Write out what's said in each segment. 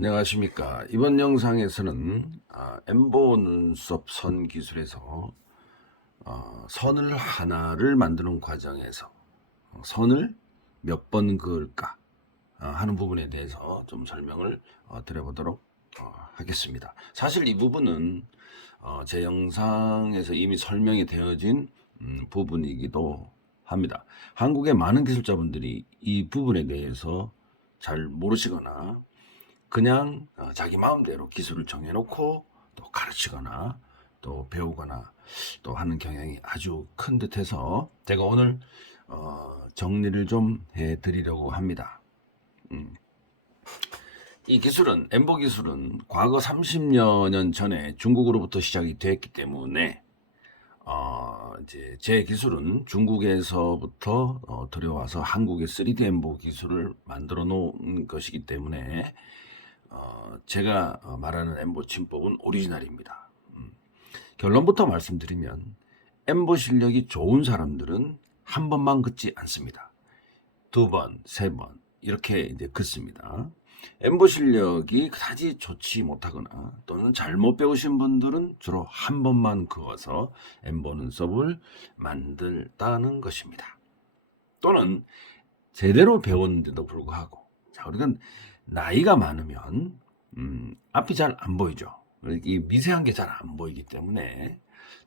안녕하십니까. 이번 영상에서는 엠보 눈썹 선 기술에서 선을 하나를 만드는 과정에서 선을 몇 번 그을까 하는 부분에 대해서 좀 설명을 드려보도록 하겠습니다. 사실 이 부분은 제 영상에서 이미 설명이 되어진 부분이기도 합니다. 한국의 많은 기술자분들이 이 부분에 대해서 잘 모르시거나 그냥 자기 마음대로 기술을 정해놓고 또 가르치거나 또 배우거나 또 하는 경향이 아주 큰 듯해서 제가 오늘 정리를 좀 해드리려고 합니다. 이 기술은 엠보 기술은 과거 30여 년 전에 중국으로부터 시작이 됐기 때문에 이제 제 기술은 중국에서부터 들여와서 한국의 3D 엠보 기술을 만들어 놓은 것이기 때문에 제가 말하는 엠보 침법은 오리지널입니다. 결론부터 말씀드리면 엠보 실력이 좋은 사람들은 한 번만 긋지 않습니다. 두 번, 세 번 이렇게 이제 긋습니다. 엠보 실력이 그다지 좋지 못하거나 또는 잘못 배우신 분들은 주로 한 번만 그어서 엠보 눈썹을 만들다는 것입니다. 또는 제대로 배웠는데도 불구하고 우리가 나이가 많으면 앞이 잘 안 보이죠. 이 미세한 게 잘 안 보이기 때문에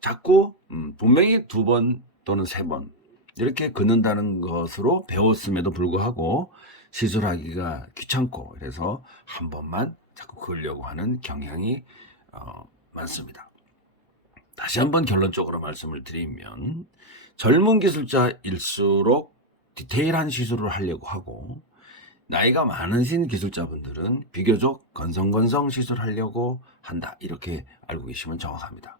자꾸 분명히 두 번 또는 세 번 이렇게 긋는다는 것으로 배웠음에도 불구하고 시술하기가 귀찮고 그래서 한 번만 자꾸 그으려고 하는 경향이 많습니다. 다시 한번 결론적으로 말씀을 드리면 젊은 기술자일수록 디테일한 시술을 하려고 하고 나이가 많으신 기술자분들은 비교적 건성건성 시술하려고 한다. 이렇게 알고 계시면 정확합니다.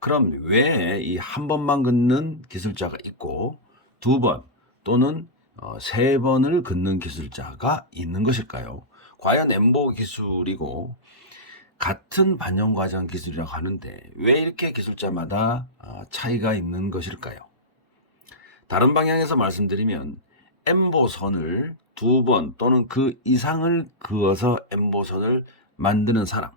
그럼 왜 이 한 번만 긋는 기술자가 있고 두 번 또는 세 번을 긋는 기술자가 있는 것일까요? 과연 엠보 기술이고 같은 반영 과정 기술이라고 하는데 왜 이렇게 기술자마다 차이가 있는 것일까요? 다른 방향에서 말씀드리면 엠보 선을 두 번 또는 그 이상을 그어서 엠보 선을 만드는 사람,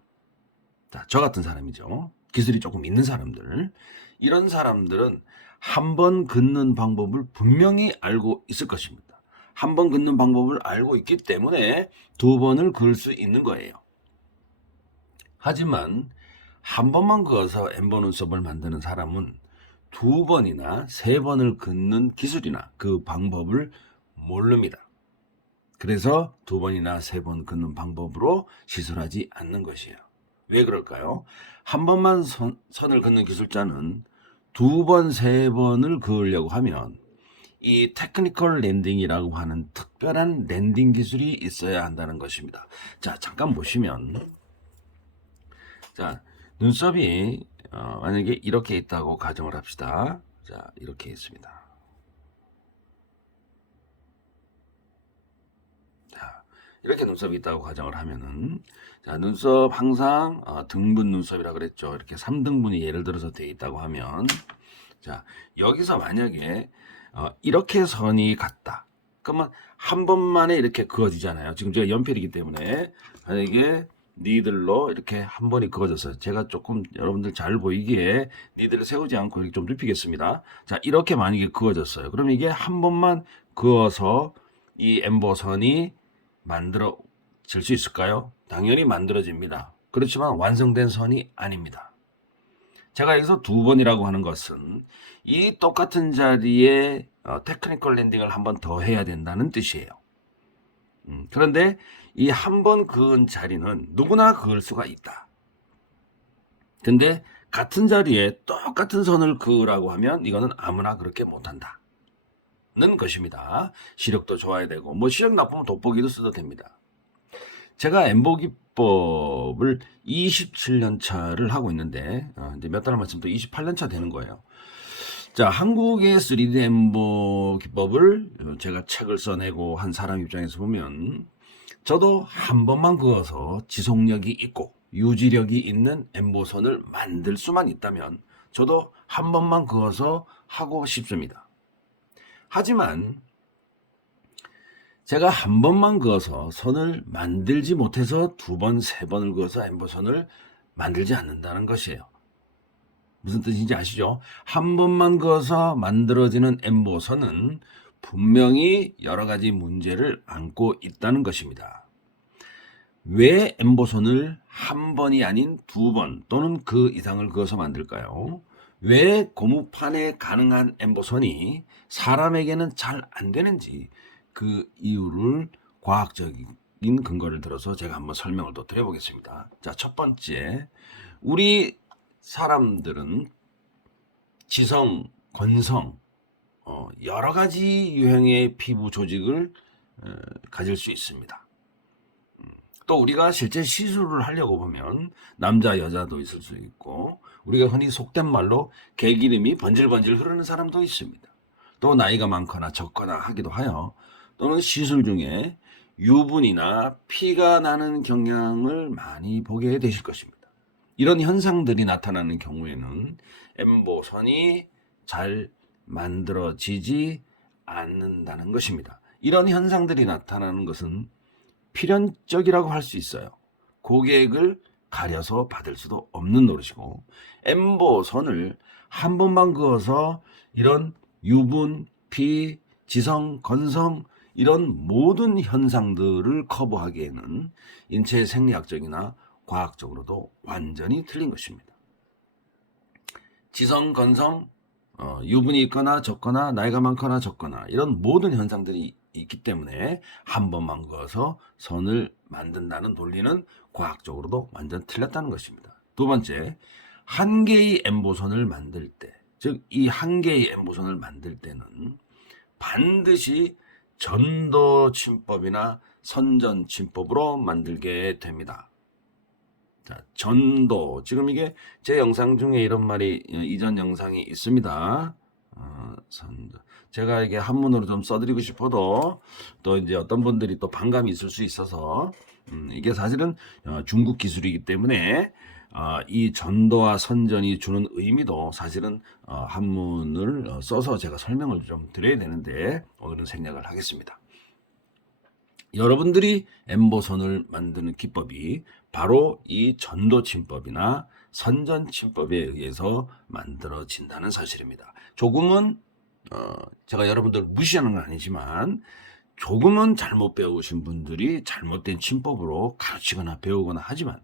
자, 저 같은 사람이죠. 기술이 조금 있는 사람들, 이런 사람들은 한 번 긋는 방법을 분명히 알고 있을 것입니다. 한 번 긋는 방법을 알고 있기 때문에 두 번을 그을 수 있는 거예요. 하지만 한 번만 그어서 엠보 눈썹을 만드는 사람은 두 번이나 세 번을 긋는 기술이나 그 방법을 모릅니다. 그래서 두 번이나 세 번 긋는 방법으로 시술하지 않는 것이에요. 왜 그럴까요? 한 번만 선을 긋는 기술자는 두 번, 세 번을 그으려고 하면 이 테크니컬 랜딩이라고 하는 특별한 랜딩 기술이 있어야 한다는 것입니다. 자, 잠깐 보시면 자, 눈썹이 만약에 이렇게 있다고 가정을 합시다. 자, 이렇게 있습니다. 자, 이렇게 눈썹이 있다고 가정을 하면은 자, 눈썹 항상 등분 눈썹이라 그랬죠. 이렇게 3등분이 예를 들어서 되어 있다고 하면 자, 여기서 만약에 이렇게 선이 같다. 그러면 한 번만에 이렇게 그어지잖아요. 지금 제가 연필이기 때문에 만약에 니들로 이렇게 한 번이 그어졌어요. 제가 조금 여러분들 잘 보이기에 니들을 세우지 않고 이렇게 좀 눕히겠습니다. 자, 이렇게 만약에 그어졌어요. 그럼 이게 한 번만 그어서 이 엠보 선이 만들어질 수 있을까요? 당연히 만들어집니다. 그렇지만 완성된 선이 아닙니다. 제가 여기서 두 번이라고 하는 것은 이 똑같은 자리에 테크니컬 랜딩을 한 번 더 해야 된다는 뜻이에요. 그런데 이 한 번 그은 자리는 누구나 그을 수가 있다. 근데 같은 자리에 똑같은 선을 그으라고 하면 이거는 아무나 그렇게 못한다. 는 것입니다. 시력도 좋아야 되고 뭐 시력 나쁘면 돋보기도 써도 됩니다. 제가 엠보 기법을 27년 차를 하고 있는데 이제 몇 달 만쯤 또 28년 차 되는 거예요. 자, 한국의 3D 엠보 기법을 제가 책을 써내고 한 사람 입장에서 보면 저도 한 번만 그어서 지속력이 있고 유지력이 있는 엠보선을 만들 수만 있다면 저도 한 번만 그어서 하고 싶습니다. 하지만 제가 한 번만 그어서 선을 만들지 못해서 두 번, 세 번을 그어서 엠보선을 만들지 않는다는 것이에요. 무슨 뜻인지 아시죠? 한 번만 그어서 만들어지는 엠보선은 분명히 여러 가지 문제를 안고 있다는 것입니다. 왜 엠보선을 한 번이 아닌 두 번 또는 그 이상을 그어서 만들까요? 왜 고무판에 가능한 엠보선이 사람에게는 잘 안 되는지 그 이유를 과학적인 근거를 들어서 제가 한번 설명을 또 드려보겠습니다. 자, 첫 번째, 우리 사람들은 지성, 건성, 여러 가지 유형의 피부 조직을 가질 수 있습니다. 또 우리가 실제 시술을 하려고 보면 남자, 여자도 있을 수 있고 우리가 흔히 속된 말로 개기름이 번질번질 흐르는 사람도 있습니다. 또 나이가 많거나 적거나 하기도 하여 또는 시술 중에 유분이나 피가 나는 경향을 많이 보게 되실 것입니다. 이런 현상들이 나타나는 경우에는 엠보선이 잘 만들어지지 않는다는 것입니다. 이런 현상들이 나타나는 것은 필연적이라고 할 수 있어요. 고객을 가려서 받을 수도 없는 노릇이고, 엠보선을 한 번만 그어서 이런 유분, 피, 지성, 건성 이런 모든 현상들을 커버하기에는 인체 생리학적이나 과학적으로도 완전히 틀린 것입니다. 지성, 건성, 유분이 있거나 적거나 나이가 많거나 적거나 이런 모든 현상들이 있기 때문에 한 번만 그어서 선을 만든다는 논리는 과학적으로도 완전 틀렸다는 것입니다. 두 번째, 한 개의 엠보선을 만들 때, 즉 이 한 개의 엠보선을 만들 때는 반드시 전도 침법이나 선전 침법으로 만들게 됩니다. 자, 전도. 지금 이게 제 영상 중에 이런 말이 이전 영상이 있습니다. 선도. 제가 이게 한문으로 좀 써드리고 싶어도 또 이제 어떤 분들이 또 반감이 있을 수 있어서 이게 사실은 중국 기술이기 때문에 이 전도와 선전이 주는 의미도 사실은 한문을 써서 제가 설명을 좀 드려야 되는데 오늘은 생략을 하겠습니다. 여러분들이 엠보선을 만드는 기법이 바로 이 전도침법이나 선전침법에 의해서 만들어진다는 사실입니다. 조금은 제가 여러분들 무시하는 건 아니지만 조금은 잘못 배우신 분들이 잘못된 침법으로 가르치거나 배우거나 하지만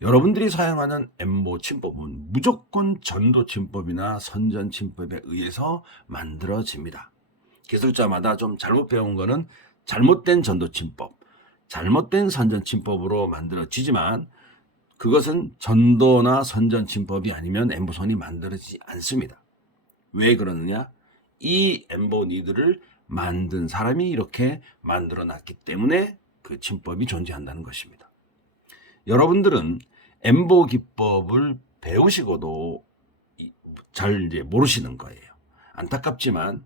여러분들이 사용하는 엠보 침법은 무조건 전도 침법이나 선전 침법에 의해서 만들어집니다. 기술자마다 좀 잘못 배운 거는 잘못된 전도 침법, 잘못된 선전 침법으로 만들어지지만 그것은 전도나 선전 침법이 아니면 엠보선이 만들어지지 않습니다. 왜 그러느냐? 이 엠보 니드를 만든 사람이 이렇게 만들어 놨기 때문에 그 침법이 존재한다는 것입니다. 여러분들은 엠보 기법을 배우시고도 잘 이제 모르시는 거예요. 안타깝지만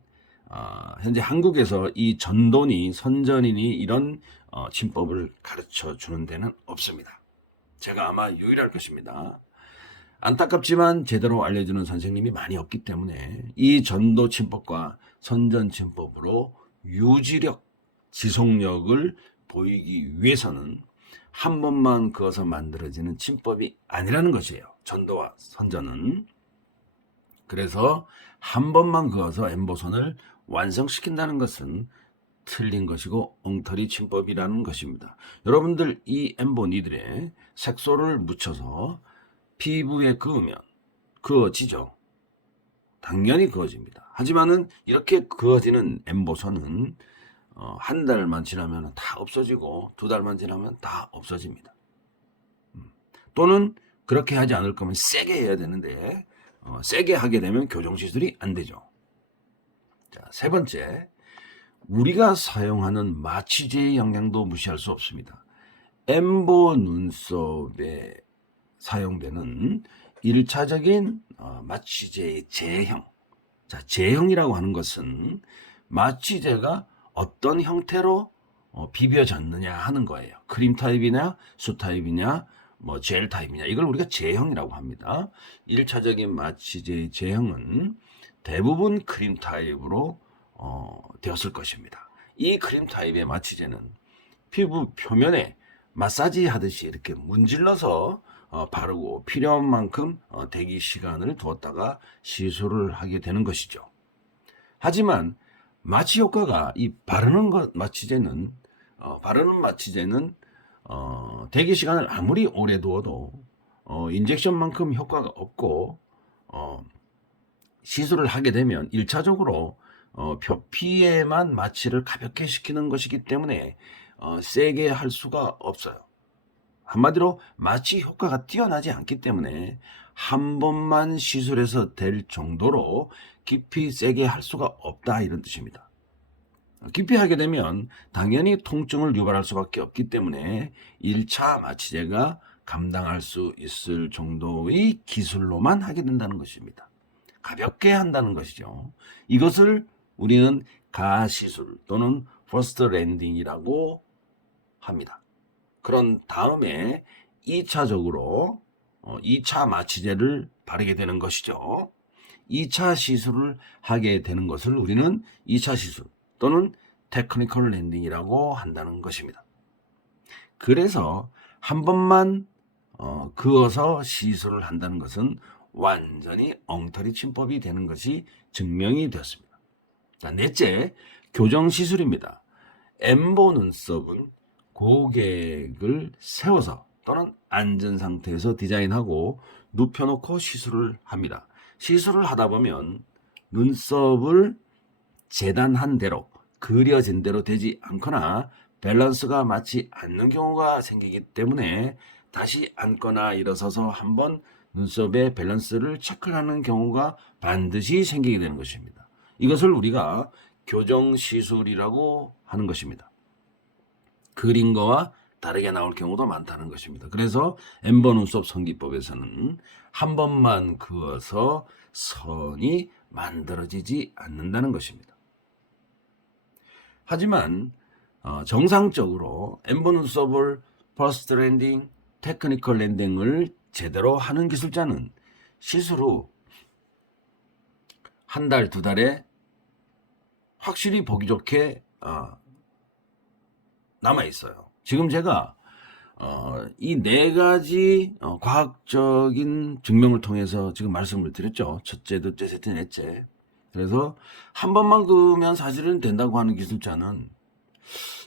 현재 한국에서 이 전도니 선전이니 이런 침법을 가르쳐 주는 데는 없습니다. 제가 아마 유일할 것입니다. 안타깝지만 제대로 알려주는 선생님이 많이 없기 때문에 이 전도 침법과 선전 침법으로 유지력, 지속력을 보이기 위해서는 한 번만 그어서 만들어지는 침법이 아니라는 것이에요. 전도와 선전은. 그래서 한 번만 그어서 엠보선을 완성시킨다는 것은 틀린 것이고 엉터리 침법이라는 것입니다. 여러분들 이 엠보 니들의 색소를 묻혀서 피부에 그으면 그어지죠. 당연히 그어집니다. 하지만은 이렇게 그어지는 엠보선은 한 달만 지나면 다 없어지고 두 달만 지나면 다 없어집니다. 또는 그렇게 하지 않을 거면 세게 해야 되는데 세게 하게 되면 교정시술이 안 되죠. 자, 세 번째, 우리가 사용하는 마취제의 영향도 무시할 수 없습니다. 엠보 눈썹에 사용되는 1차적인 마취제의 제형. 자, 제형이라고 하는 것은 마취제가 어떤 형태로 비벼졌느냐 하는 거예요. 크림 타입이냐, 수 타입이냐, 젤 타입이냐. 이걸 우리가 제형이라고 합니다. 1차적인 마취제의 제형은 대부분 크림 타입으로 되었을 것입니다. 이 크림 타입의 마취제는 피부 표면에 마사지 하듯이 이렇게 문질러서 바르고 필요한 만큼 대기 시간을 두었다가 시술을 하게 되는 것이죠. 하지만 마취 효과가 이 마취제는 대기 시간을 아무리 오래 두어도 인젝션만큼 효과가 없고 시술을 하게 되면 1차적으로 표피에만 마취를 가볍게 시키는 것이기 때문에 세게 할 수가 없어요. 한마디로 마취 효과가 뛰어나지 않기 때문에 한 번만 시술해서 될 정도로 깊이 세게 할 수가 없다, 이런 뜻입니다. 깊이 하게 되면 당연히 통증을 유발할 수밖에 없기 때문에 1차 마취제가 감당할 수 있을 정도의 기술로만 하게 된다는 것입니다. 가볍게 한다는 것이죠. 이것을 우리는 가시술 또는 퍼스트 랜딩이라고 합니다. 그런 다음에 2차적으로 2차 마취제를 바르게 되는 것이죠. 2차 시술을 하게 되는 것을 우리는 2차 시술 또는 테크니컬 랜딩이라고 한다는 것입니다. 그래서 한 번만 그어서 시술을 한다는 것은 완전히 엉터리 침법이 되는 것이 증명이 되었습니다. 자, 넷째, 교정 시술입니다. 엠보 눈썹은 고객을 세워서 또는 앉은 상태에서 디자인하고 눕혀놓고 시술을 합니다. 시술을 하다 보면 눈썹을 재단한 대로, 그려진 대로 되지 않거나 밸런스가 맞지 않는 경우가 생기기 때문에 다시 앉거나 일어서서 한번 눈썹의 밸런스를 체크하는 경우가 반드시 생기게 되는 것입니다. 이것을 우리가 교정 시술이라고 하는 것입니다. 그린 거와 다르게 나올 경우도 많다는 것입니다. 그래서 엠버 눈썹 성기법에서는 한 번만 그어서 선이 만들어지지 않는다는 것입니다. 하지만 정상적으로 엠버 눈썹을 퍼스트 랜딩, 테크니컬 랜딩을 제대로 하는 기술자는 시술 후 한 달, 두 달에 확실히 보기 좋게 남아 있어요. 지금 제가 이 네 가지 과학적인 증명을 통해서 지금 말씀을 드렸죠. 첫째, 둘째, 셋째, 넷째. 그래서 한 번만 그으면 사실은 된다고 하는 기술자는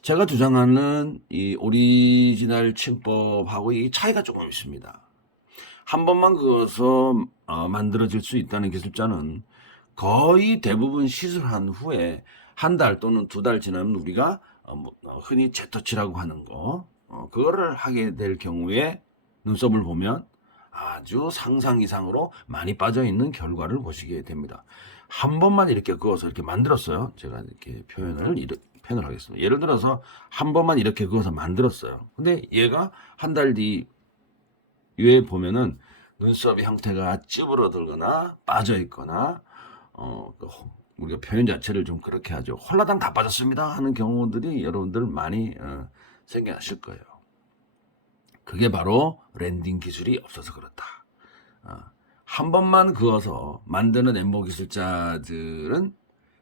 제가 주장하는 이 오리지널 침법하고 이 차이가 조금 있습니다. 한 번만 그어서 만들어질 수 있다는 기술자는 거의 대부분 시술한 후에 한 달 또는 두 달 지나면 우리가 흔히 재터치라고 하는 거, 그거를 하게 될 경우에 눈썹을 보면 아주 상상 이상으로 많이 빠져 있는 결과를 보시게 됩니다. 한 번만 이렇게 그어서 이렇게 만들었어요. 제가 이렇게 표현을 하겠습니다. 예를 들어서 한 번만 이렇게 그어서 만들었어요. 근데 얘가 한 달 뒤에 보면은 눈썹의 형태가 찌부러들거나 빠져 있거나 우리가 표현 자체를 좀 그렇게 하죠. 홀라당 다 빠졌습니다 하는 경우들이 여러분들 많이 생겨나실 거예요. 그게 바로 랜딩 기술이 없어서 그렇다. 한 번만 그어서 만드는 엠보 기술자들은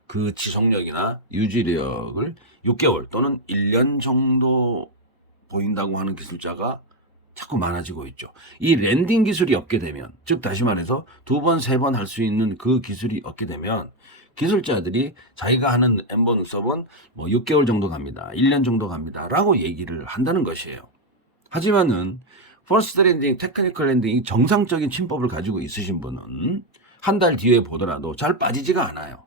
그 지속력이나 유지력을 6개월 또는 1년 정도 보인다고 하는 기술자가 자꾸 많아지고 있죠. 이 랜딩 기술이 없게 되면, 즉 다시 말해서 두 번, 세 번 할 수 있는 그 기술이 없게 되면 기술자들이 자기가 하는 엠버 눈썹은 뭐 6개월 정도 갑니다. 1년 정도 갑니다. 라고 얘기를 한다는 것이에요. 하지만은 퍼스트 랜딩, 테크니컬 랜딩 정상적인 침법을 가지고 있으신 분은 한 달 뒤에 보더라도 잘 빠지지가 않아요.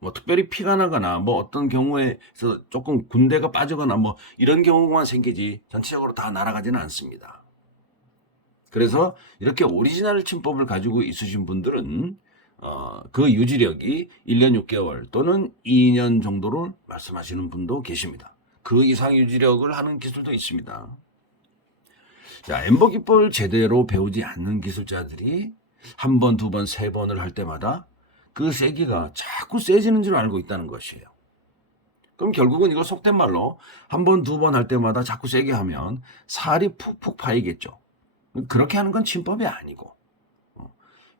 뭐 특별히 피가 나거나 뭐 어떤 경우에서 조금 군대가 빠지거나 뭐 이런 경우만 생기지 전체적으로 다 날아가지는 않습니다. 그래서 이렇게 오리지널 침법을 가지고 있으신 분들은 그 유지력이 1년 6개월 또는 2년 정도를 말씀하시는 분도 계십니다. 그 이상 유지력을 하는 기술도 있습니다. 자, 엠버 기법을 제대로 배우지 않는 기술자들이 한 번, 두 번, 세 번을 할 때마다 그 세기가 자꾸 세지는 줄 알고 있다는 것이에요. 그럼 결국은 이거 속된 말로 한 번, 두 번 할 때마다 자꾸 세게 하면 살이 푹푹 파이겠죠. 그렇게 하는 건 침법이 아니고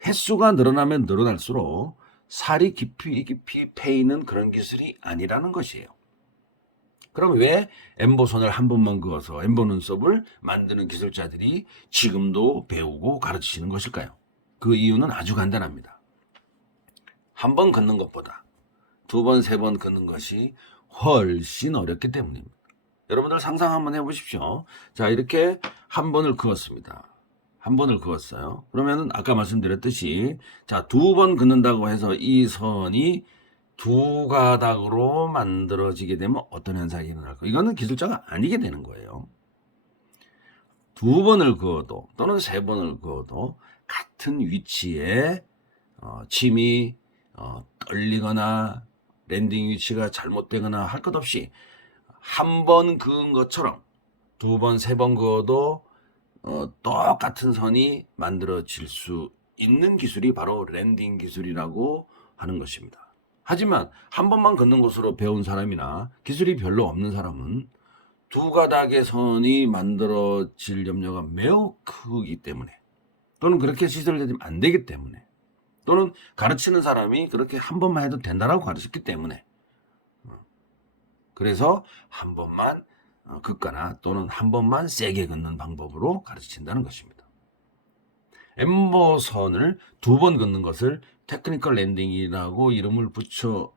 횟수가 늘어나면 늘어날수록 살이 깊이 패이는 그런 기술이 아니라는 것이에요. 그럼 왜 엠보선을 한 번만 그어서 엠보 눈썹을 만드는 기술자들이 지금도 배우고 가르치시는 것일까요? 그 이유는 아주 간단합니다. 한 번 긋는 것보다 두 번, 세 번 긋는 것이 훨씬 어렵기 때문입니다. 여러분들 상상 한번 해보십시오. 자, 이렇게 한 번을 그었습니다. 한 번을 그었어요. 그러면은 아까 말씀드렸듯이 자, 두 번 긋는다고 해서 이 선이 두 가닥으로 만들어지게 되면 어떤 현상이 일어날까? 이거는 기술자가 아니게 되는 거예요. 두 번을 그어도 또는 세 번을 그어도 같은 위치에 침이 떨리거나 랜딩 위치가 잘못되거나 할 것 없이 한 번 그은 것처럼 두 번, 세 번 그어도 똑같은 선이 만들어질 수 있는 기술이 바로 랜딩 기술이라고 하는 것입니다. 하지만 한 번만 긋는 것으로 배운 사람이나 기술이 별로 없는 사람은 두 가닥의 선이 만들어질 염려가 매우 크기 때문에 또는 그렇게 시설되면 안 되기 때문에 또는 가르치는 사람이 그렇게 한 번만 해도 된다라고 가르쳤기 때문에 그래서 한 번만 긋거나 또는 한 번만 세게 긋는 방법으로 가르친다는 것입니다. 엠보선을 두 번 긋는 것을 테크니컬 랜딩이라고 이름을 붙여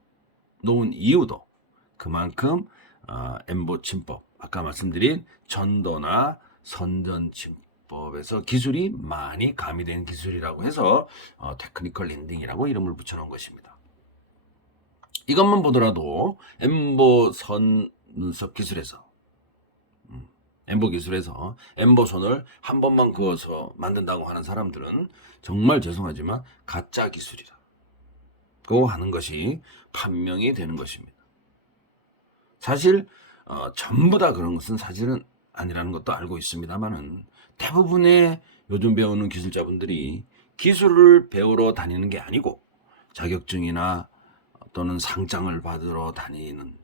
놓은 이유도 그만큼 엠보 침법, 아까 말씀드린 전도나 선전 침법에서 기술이 많이 가미된 기술이라고 해서 테크니컬 랜딩이라고 이름을 붙여 놓은 것입니다. 이것만 보더라도 엠보선 눈썹 기술에서 엠보 기술에서 엠보선을 한 번만 그어서 만든다고 하는 사람들은 정말 죄송하지만 가짜 기술이라고 하는 것이 판명이 되는 것입니다. 사실 전부 다 그런 것은 사실은 아니라는 것도 알고 있습니다만은 대부분의 요즘 배우는 기술자분들이 기술을 배우러 다니는 게 아니고 자격증이나 또는 상장을 받으러 다니는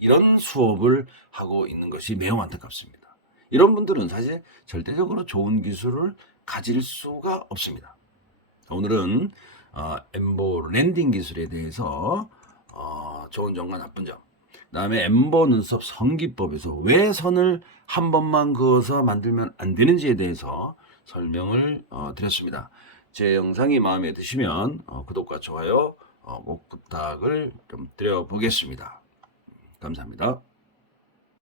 이런 수업을 하고 있는 것이 매우 안타깝습니다. 이런 분들은 사실 절대적으로 좋은 기술을 가질 수가 없습니다. 오늘은 엠보 랜딩 기술에 대해서 좋은 점과 나쁜 점, 그다음에 엠보 눈썹 선기법에서 왜 선을 한 번만 그어서 만들면 안 되는지에 대해서 설명을 드렸습니다. 제 영상이 마음에 드시면 구독과 좋아요 꼭 부탁을 좀 드려보겠습니다. 감사합니다.